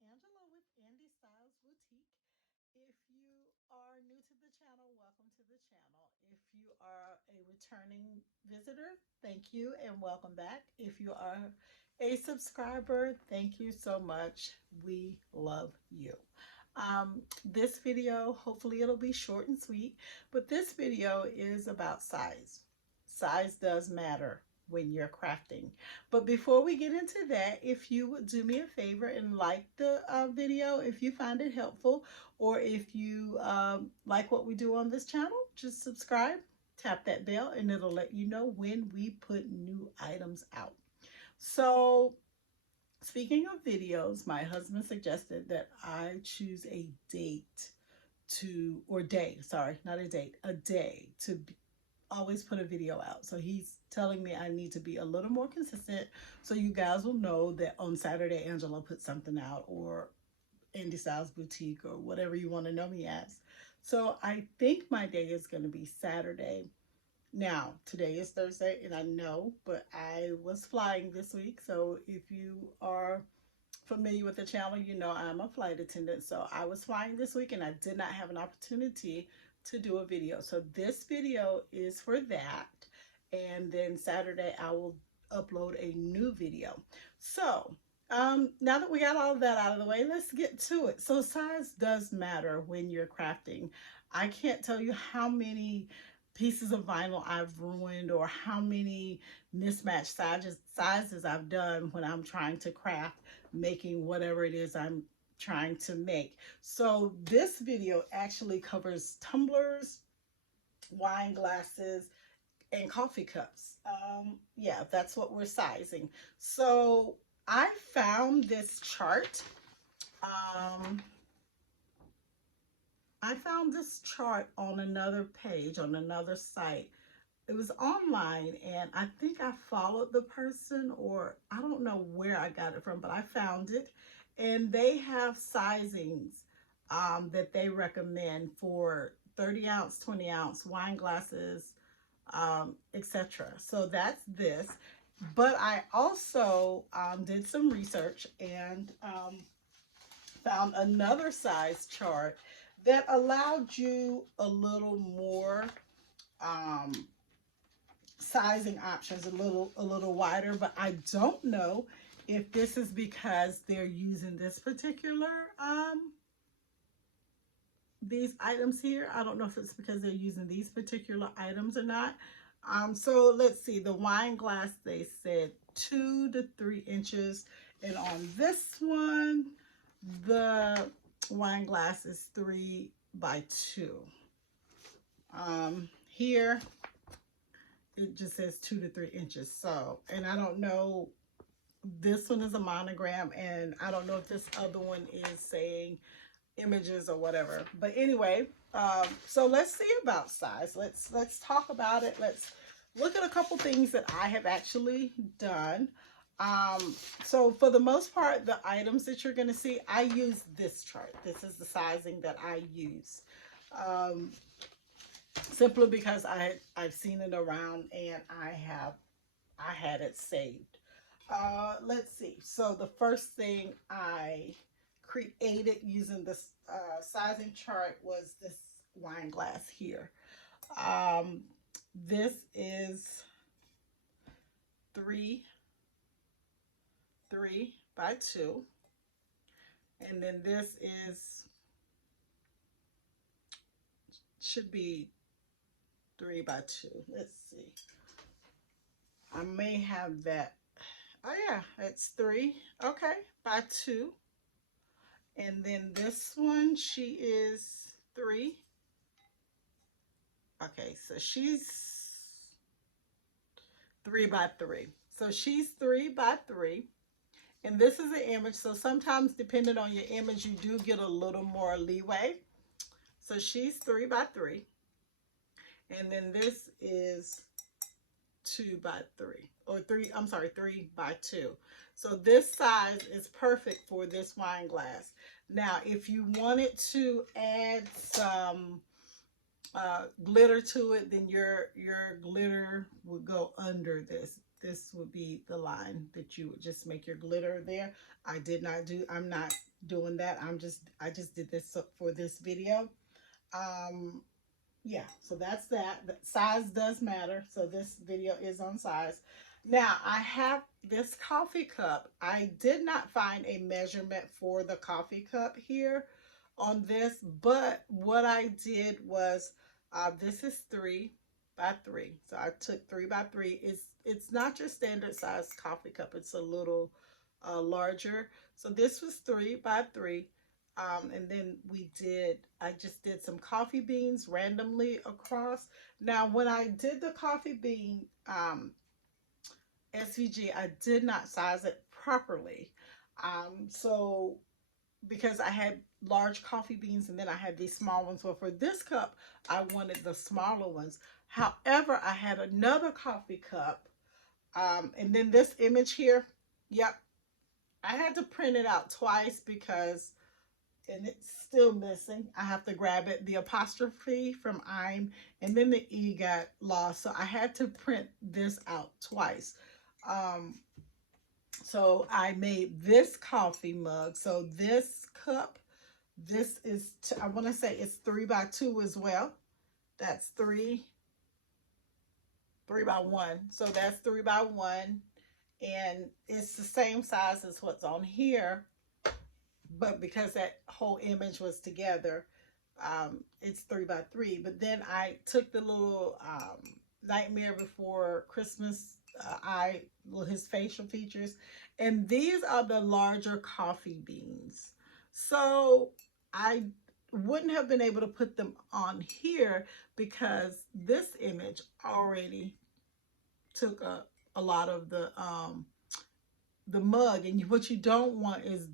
Angela with Andy Styles Boutique. If you are new to the channel, welcome to the channel. If you are a returning visitor, thank you and welcome back. If you are a subscriber, thank you so much. We love you. This video, hopefully it'll be short and sweet, but this video is about size. Size does matter when you're crafting. But before we get into that, if you would do me a favor and like the video, if you find it helpful, or if you like what we do on this channel, just subscribe, tap that bell, and it'll let you know when we put new items out. So speaking of videos, my husband suggested that I choose a date to, or day, sorry, not a date, a day to always put a video out. So he's telling me I need to be a little more consistent so you guys will know that on Saturday Angela put something out, or Indie Styles Boutique, or whatever you want to know me as. So I think my day is going to be Saturday. Now, today is Thursday, and I know, but I was flying this week. So if you are familiar with the channel, you know I'm a flight attendant. So I was flying this week and I did not have an opportunity to do a video. So this video is for that. And then Saturday I will upload a new video. So now that we got all of that out of the way, let's get to it. So size does matter when you're crafting. I can't tell you how many pieces of vinyl I've ruined, or how many mismatched sizes I've done when I'm trying to craft, making whatever it is I'm trying to make. So this video actually covers tumblers, wine glasses, and coffee cups. Yeah, that's what we're sizing. So I found this chart. Um, I found this chart on another page, on another site. It was online, and I think I followed the person, or I don't know where I got it from, but I found it. And they have sizings that they recommend for 30 ounce, 20 ounce wine glasses, etc. So that's this. But I also did some research and found another size chart that allowed you a little more sizing options, a little wider. But I don't know if this is because they're using this particular these items here. I don't know if it's because they're using these particular items or not. So let's see, the wine glass, they said 2 to 3 inches, and on this one the wine glass is 3 by 2. Here it just says 2 to 3 inches. So, and I don't know, this one is a monogram, and I don't know if this other one is saying images or whatever. But anyway, so let's see about size. Let's talk about it. Let's look at a couple things that I have actually done. So for the most part, the items that you're going to see, I use this chart. This is the sizing that I use. Simply because I've seen it around, and I had it saved. Let's see. So the first thing I created using this sizing chart was this wine glass here. This is 3 by 2, and then this is, should be 3 by 2. Let's see. I may have that. Oh yeah, it's 3, okay, by 2. And then this one, she is 3. Okay, so she's 3 by 3. So she's 3 by 3. And this is an image. So sometimes, depending on your image, you do get a little more leeway. So she's 3 by 3. And then this is 2 by 3, or 3, I'm sorry, 3 by 2. So this size is perfect for this wine glass. Now if you wanted to add some glitter to it, then your glitter would go under this. this would be the line that you would just make your glitter there. I'm not doing that. I just did this for this video. Um, yeah, so that's that. The size does matter. So this video is on size. Now I have this coffee cup. I did not find a measurement for the coffee cup here on this, but what I did was this is 3 by 3. So I took 3 by 3. It's not your standard size coffee cup. It's a little larger. So this was 3 by 3. And then I just did some coffee beans randomly across. Now, when I did the coffee bean SVG, I did not size it properly. So because I had large coffee beans and then I had these small ones. So for this cup, I wanted the smaller ones. However, I had another coffee cup. And then this image here, yep, I had to print it out twice because, and it's still missing. I have to grab it, the apostrophe from I'm, and then the E got lost. So I had to print this out twice. So I made this coffee mug. So this cup, this is, I want to say it's 3 by 2 as well. That's 3 by 1. So that's 3 by 1. And it's the same size as what's on here. But because that whole image was together, it's 3 by 3. But then I took the little Nightmare Before Christmas his facial features, and these are the larger coffee beans. So I wouldn't have been able to put them on here because this image already took a lot of the mug, and what you don't want is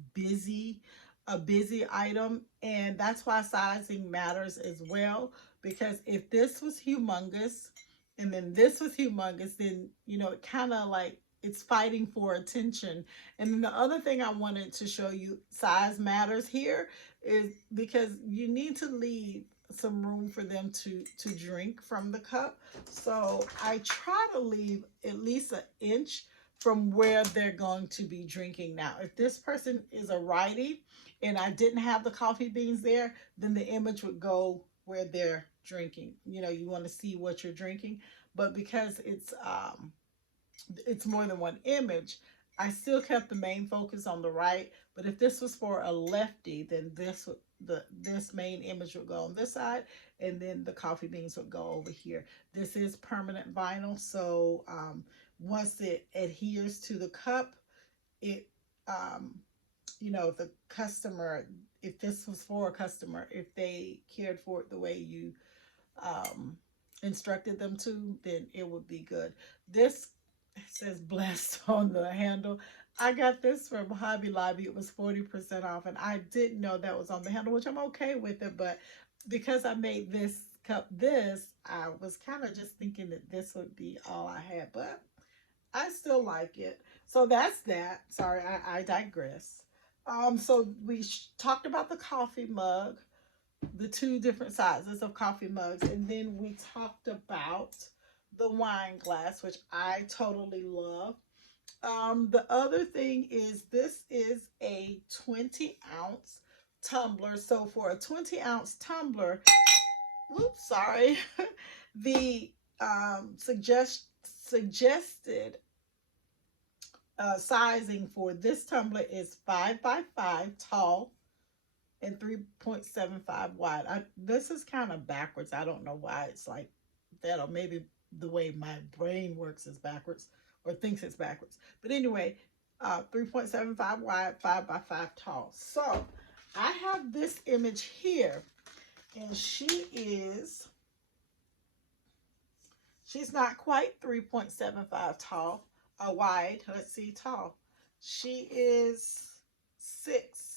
a busy item. And that's why sizing matters as well, because if this was humongous and then this was humongous, then it kind of like it's fighting for attention. And then the other thing I wanted to show you, size matters here, is because you need to leave some room for them to drink from the cup. So I try to leave at least an inch from where they're going to be drinking. Now, if this person is a righty and I didn't have the coffee beans there, then the image would go where they're drinking. You want to see what you're drinking, but because it's more than one image, I still kept the main focus on the right. But if this was for a lefty, then this main image would go on this side, and then the coffee beans would go over here. This is permanent vinyl, so once it adheres to the cup, it the customer, if this was for a customer, if they cared for it the way you instructed them to, then it would be good. This says blessed on the handle. I got this from Hobby Lobby. It was 40% off, and I didn't know that was on the handle, which I'm okay with it. But because I made this cup I was kind of just thinking that this would be all I had, but I still like it. So that's that. Sorry, I digress. So we talked about the coffee mug, the 2 different sizes of coffee mugs, and then we talked about the wine glass, which I totally love. The other thing is this is a 20-ounce tumbler. So for a 20-ounce tumbler, oops, sorry, the suggested sizing for this tumbler is 5 by 5 tall and 3.75 wide. This is kind of backwards. I don't know why it's like that, or maybe the way my brain works is backwards, or thinks it's backwards. But anyway, 3.75 wide, 5 by 5 tall. So I have this image here, and she's not quite 3.75 tall, wide. Let's see, tall. She is 6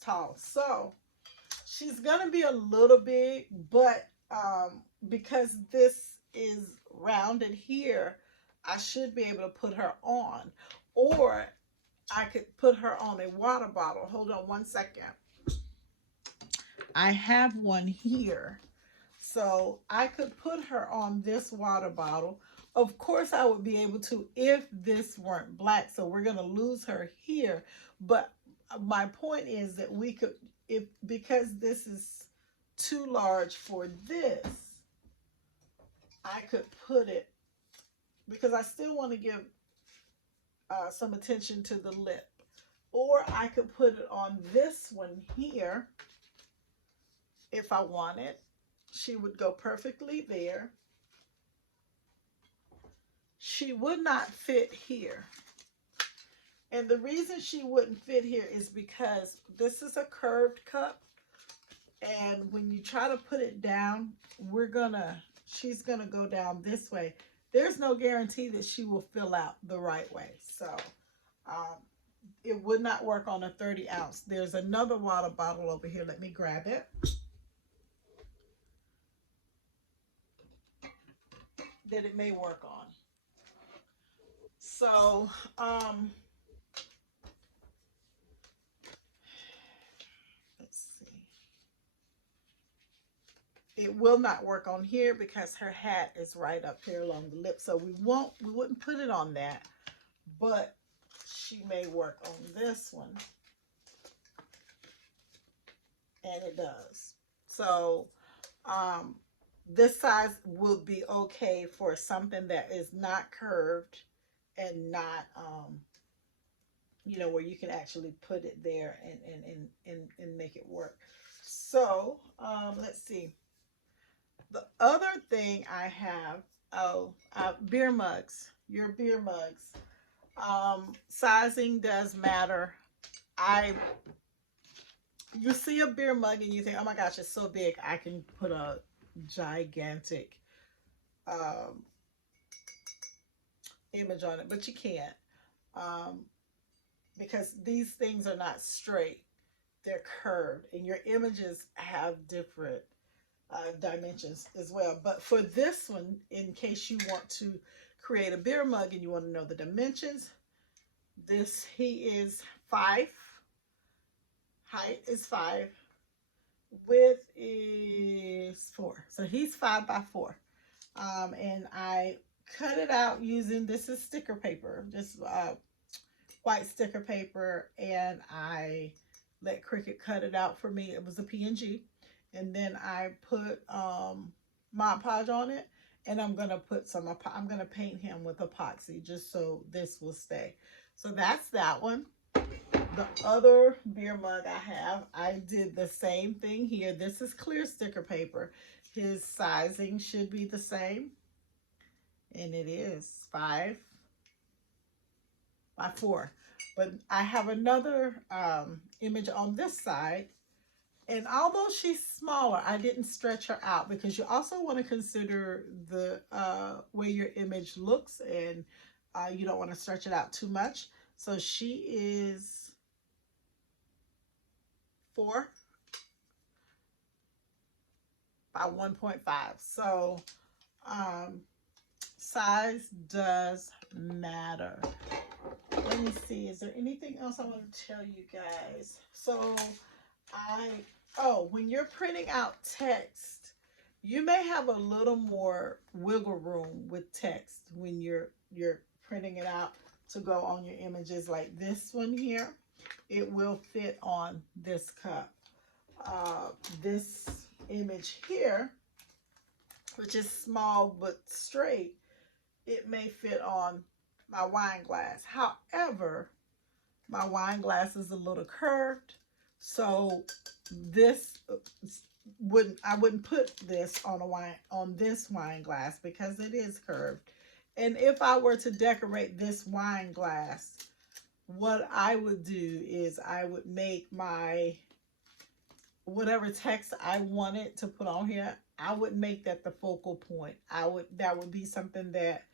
tall. So she's gonna be a little big, but because this is rounded here, I should be able to put her on, or I could put her on a water bottle. Hold on one second. I have one here. So I could put her on this water bottle, Of course, I would be able to if this weren't black. So we're going to lose her here. But my point is that we could, if because this is too large for this, I could put it, because I still want to give some attention to the lip. Or I could put it on this one here if I wanted. She would go perfectly there. She would not fit here. And the reason she wouldn't fit here is because this is a curved cup. And when you try to put it down, she's gonna go down this way. There's no guarantee that she will fill out the right way. So it would not work on a 30 ounce. There's another water bottle over here. Let me grab it. That it may work on. So, let's see. It will not work on here because her hat is right up here along the lip. So we wouldn't put it on that, but she may work on this one. And it does. So, this size would be okay for something that is not curved and not, you know, where you can actually put it there and make it work. So, let's see. The other thing I have, beer mugs, your beer mugs. Sizing does matter. You see a beer mug and you think, oh my gosh, it's so big, I can put a gigantic image on it, but you can't, because these things are not straight, they're curved, and your images have different dimensions as well. But for this one, in case you want to create a beer mug and you want to know the dimensions, he is 5, height is 5, width is 4. So he's 5 by 4. And I cut it out using, this is sticker paper, just white sticker paper, and I let Cricut cut it out for me. It was a PNG. And then I put Mod Podge on it, and I'm gonna paint him with epoxy just so this will stay. So that's that one. The other beer mug I did the same thing here. This is clear sticker paper. His sizing should be the same, and it is 5 by 4. But I have another image on this side. And although she's smaller, I didn't stretch her out, because you also want to consider the way your image looks, and you don't want to stretch it out too much. So she is 4 by 1.5. So size does matter. Let me see. Is there anything else I want to tell you guys? So when you're printing out text, you may have a little more wiggle room with text when you're printing it out to go on your images. Like this one here, it will fit on this cup. This image here, which is small but straight, it may fit on my wine glass. However, my wine glass is a little curved, so this I wouldn't put this on this wine glass because it is curved. And if I were to decorate this wine glass, what I would do is I would make my whatever text I wanted to put on here, I would make that the focal point. That would be something that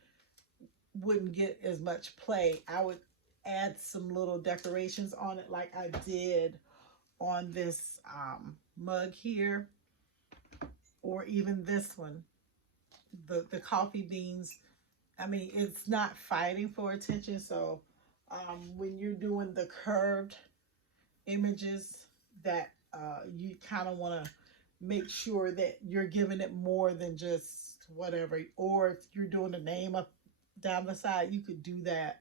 wouldn't get as much play. I would add some little decorations on it, like I did on this mug here, or even this one, the coffee beans. I mean, it's not fighting for attention. So when you're doing the curved images that you kind of want to make sure that you're giving it more than just whatever. Or if you're doing a name up down the side, you could do that,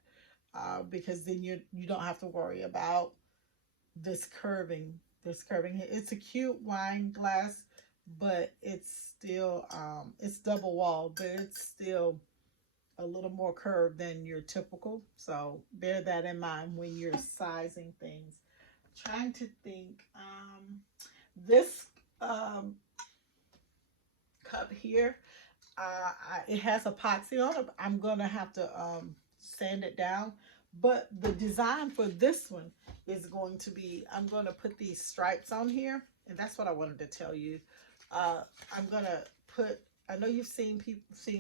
because then you don't have to worry about this curving. This curving. It's a cute wine glass, but it's still it's double walled, but it's still a little more curved than your typical. So bear that in mind when you're sizing things. Trying to think. This um, cup here, it has epoxy on it. I'm gonna have to sand it down. But the design for this one is going to be, I'm gonna put these stripes on here, and that's what I wanted to tell you. I'm gonna put. I know you've seen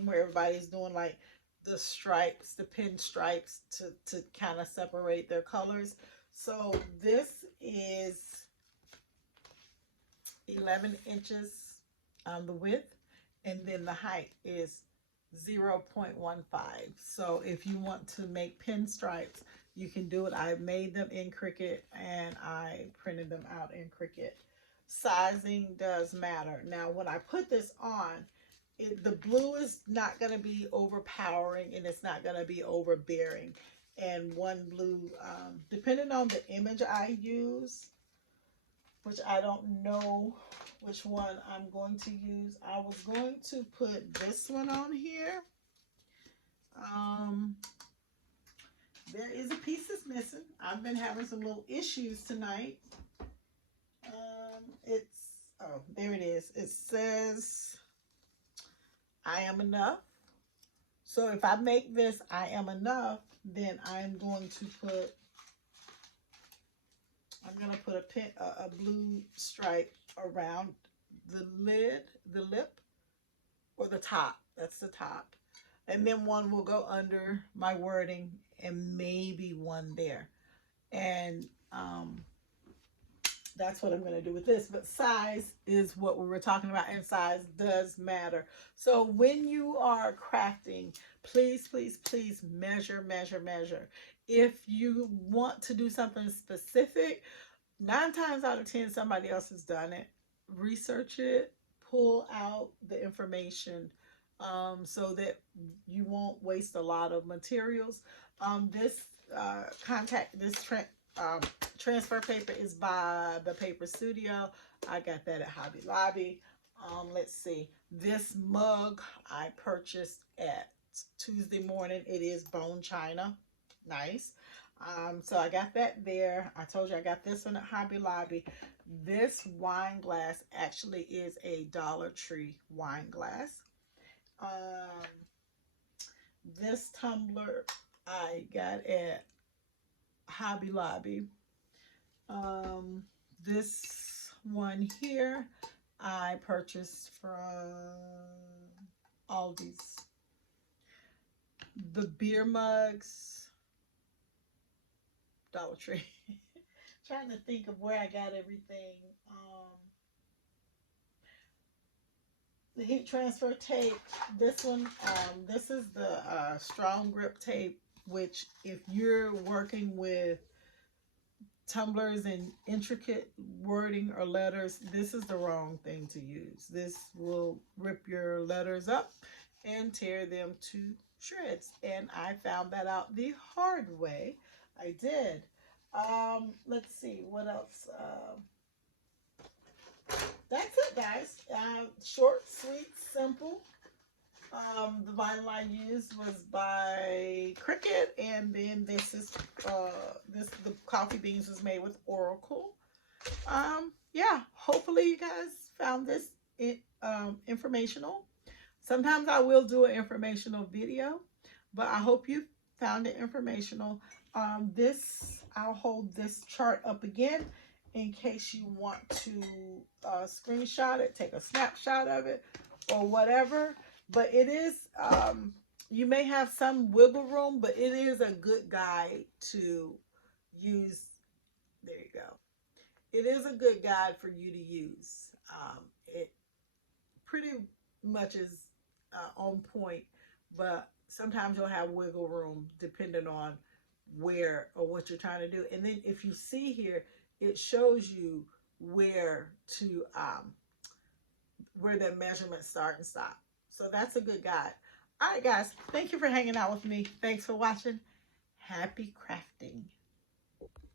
where everybody's doing like the stripes, the pin stripes to kind of separate their colors. So this is 11 inches on the width, and then the height is 0.15. So if you want to make pin stripes, you can do it. I made them in Cricut and I printed them out in Cricut. Sizing does matter. Now when I put this on, the blue is not going to be overpowering and it's not going to be overbearing. And one blue, depending on the image I use, which I don't know which one I'm going to use. I was going to put this one on here. There is a piece that's missing. I've been having some little issues tonight. Oh, there it is. It says, I am enough. So if I make this I am enough, then I'm going to put a blue stripe around the lid, the lip, or the top. That's the top. And then one will go under my wording and maybe one there. And that's what I'm going to do with this. But size is what we were talking about, and size does matter. So when you are crafting, please, please, please measure, measure, measure. If you want to do something specific, 9 times out of 10, somebody else has done it. Research it, pull out the information, so that you won't waste a lot of materials. This transfer paper is by the Paper Studio. I got that at Hobby Lobby. Let's see. This mug I purchased at Tuesday morning. It is bone china. Nice. So I got that there. I told you I got this one at Hobby Lobby. This wine glass actually is a Dollar Tree wine glass. This tumbler I got at Hobby Lobby. This one here I purchased from Aldi's. The beer mugs, Dollar Tree. Trying to think of where I got everything. The heat transfer tape. This one, this is the strong grip tape, which if you're working with tumblers and intricate wording or letters, this is the wrong thing to use. This will rip your letters up and tear them to shreds. And I found that out the hard way. I did. Let's see what else. That's it, guys. Short, sweet, simple. The vinyl I used was by Cricut, and then this is the coffee beans was made with Oracle. Yeah, hopefully you guys found this informational. Sometimes I will do an informational video, but I hope you found it informational. I'll hold this chart up again in case you want to screenshot it, take a snapshot of it, or whatever. But it is, you may have some wiggle room, but it is a good guide to use. There you go. It is a good guide for you to use. It pretty much is on point, but sometimes you'll have wiggle room depending on where or what you're trying to do. And then if you see here, it shows you where to where that measurement start and stop. So that's a good guide. All right, guys, thank you for hanging out with me. Thanks for watching. Happy crafting.